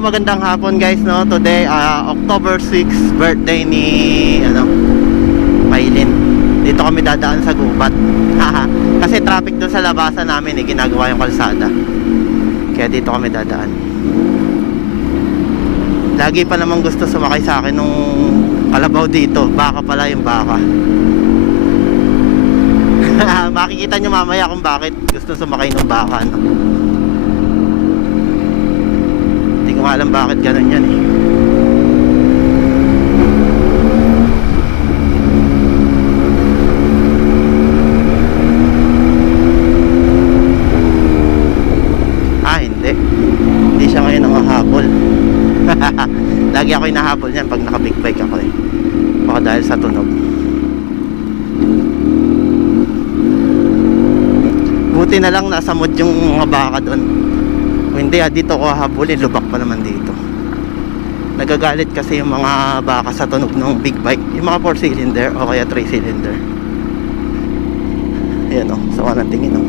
magandang hapon guys, no. Today October 6, birthday ni Maylin. Dito kami dadaan sa gubat. Kasi traffic doon sa labasan namin, ginagawa yung kalsada. Kaya dito kami dadaan. Lagi pa namang gusto sumakay sa akin nung kalabaw dito. Baka pala yung baka. Makikita nyo mamaya kung bakit gusto sumakay ng baka, no? Hindi ko alam bakit ganun yan eh. Hindi siya ngayon nangahabol. Lagi ako hinahabol niyan pag naka big bike ako eh. Baka dahil sa tunog. Buti na lang nasa mood yung mga baka doon. Kung hindi dito ko hahabulin, lubak pa naman dito. Nagagalit kasi yung mga baka sa tunog ng big bike. Yung mga 4 cylinder o kaya 3 cylinder. Ayan o, sawa ng tingin o.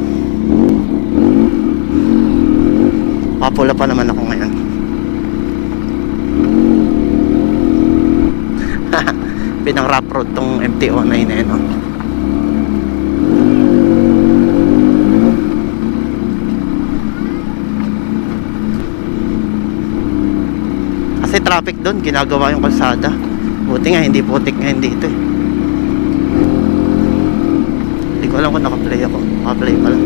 Papula pa naman ako ngayon. Pinang rough road tong MT-09 na yun, no? Kasi traffic doon, ginagawa yung kalsada. Buti nga hindi putik ngayon dito eh. Hindi ko alam kung naka-play ako. Naka-play pala.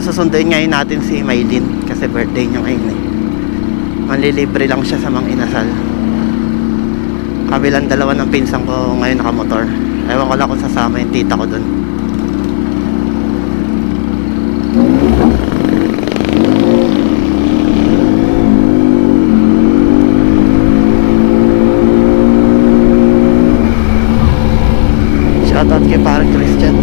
Susunduin ngayon natin si Maylin kasi birthday niya ngayon eh. Manlilibre lang siya sa mga inasal. Kabilang dalawa ng pinsan ko ngayon nakamotor. Ewan ko lang kung sasama yung tita ko dun. Shoutout kay parang Christian.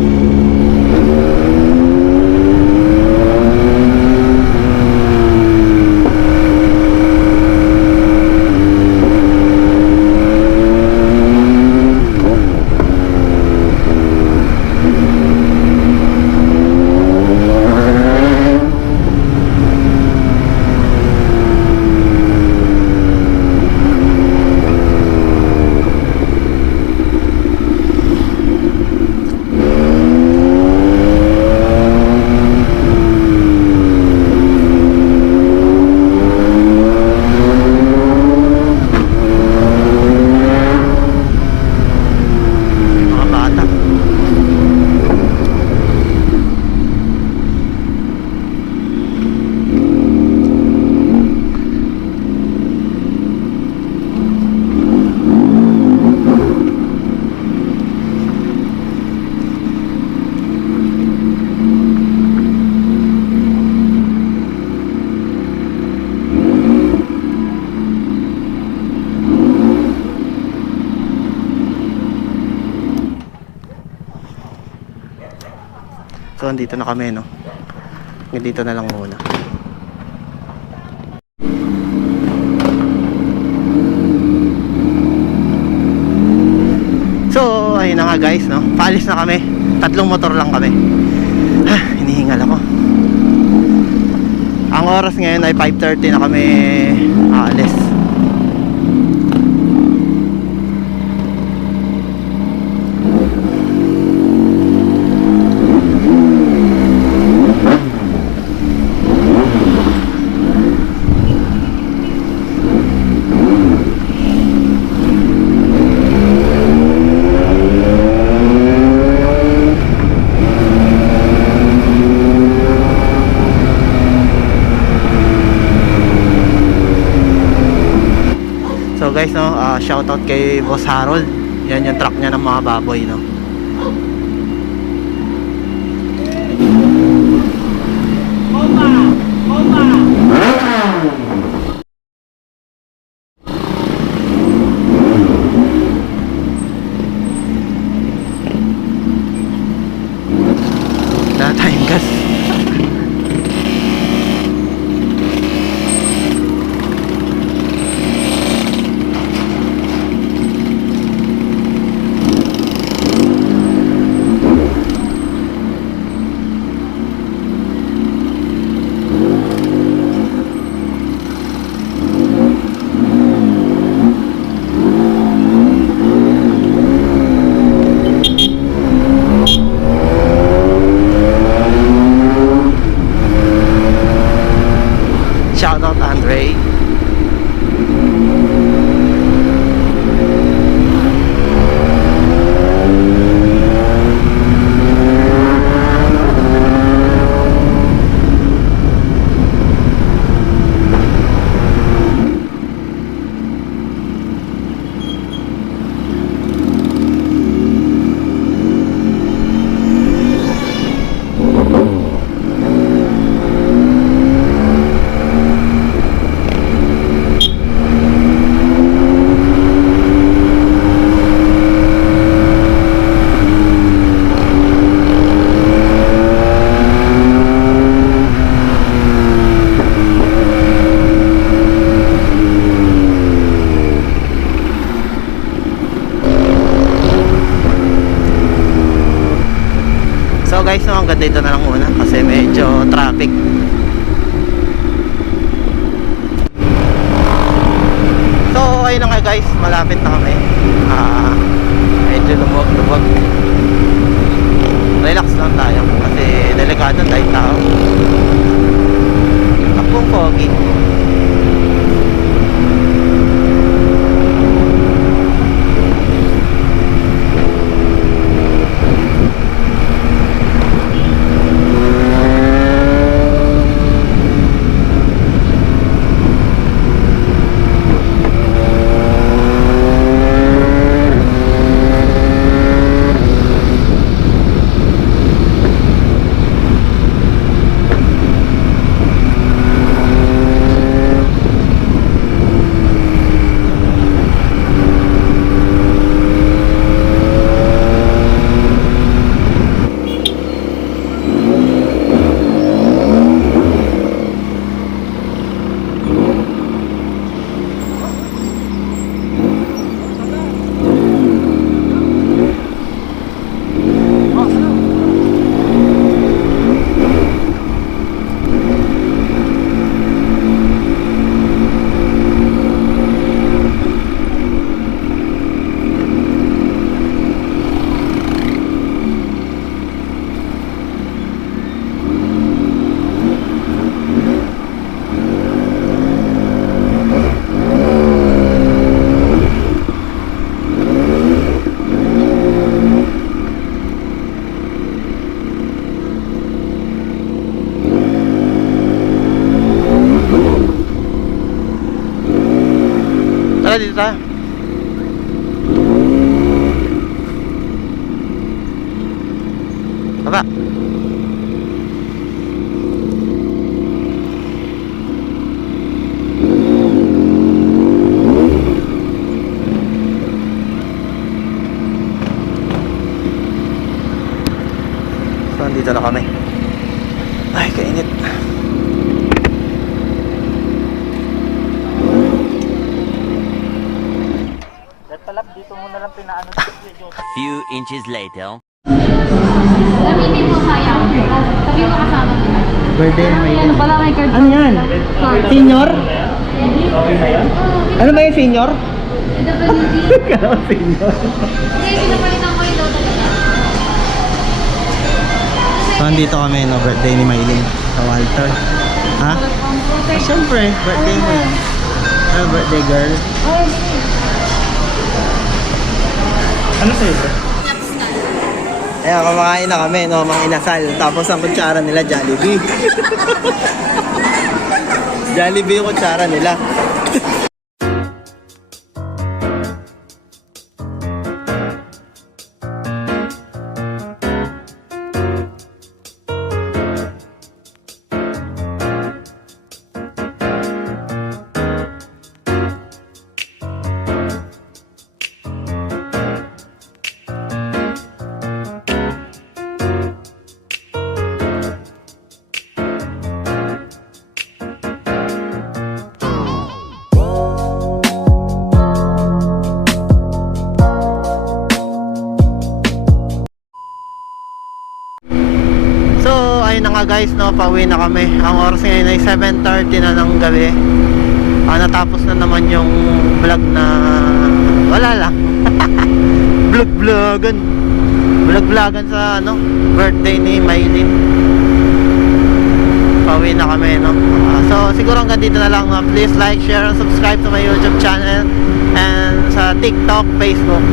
So andito na kami, no. Dito na lang muna. So ayun na nga guys, no. Paalis na kami. 3 motor lang kami. Hinihingal ako. Ang oras ngayon ay 5:30 na kami aalis. So guys, no, shoutout kay Boss Harold. Yan yung truck niya ng mga baboy, no. Wala tayong gas. dito na lang muna kasi medyo traffic. So ayun na nga guys, malapit na kami. Medyo lumuwag-luwag. Relax lang tayo kasi delikado tayo tao. Takbong pogi. Tara dito tayo. Baba. So, andito na kami. Ay, kainit. Dito mo na lang pinaano Few inches later. Gamitin mo sayang. Sabi mo kasama nila. Birthday na may Ano pala may card? Ano yan? Card. Senior? Ano ba yung senior? WD. Kala ko senior. Hindi, pinapalitan ko yung load talaga. So, andito kami, no, birthday ni Maylin sa Walter. Ha? Siyempre, birthday mo yan. Ano, birthday girl? Ano sa'yo, bro? Ayan, kumakain na kami, no, mga inasal. Tapos ang kutsara nila, Jollibee. Jollibee yung kutsara nila. Ayun na nga guys, no, pauwi na kami. Ang oras ngayon ay 7:30 na ng gabi. Natapos na naman yung vlog na wala lang. Vlog-vlogan sa ano, birthday ni Maylin. Pauwi na kami, no. So siguro hanggang dito na lang, no? Please like, share, and subscribe to my YouTube channel and sa TikTok, Facebook.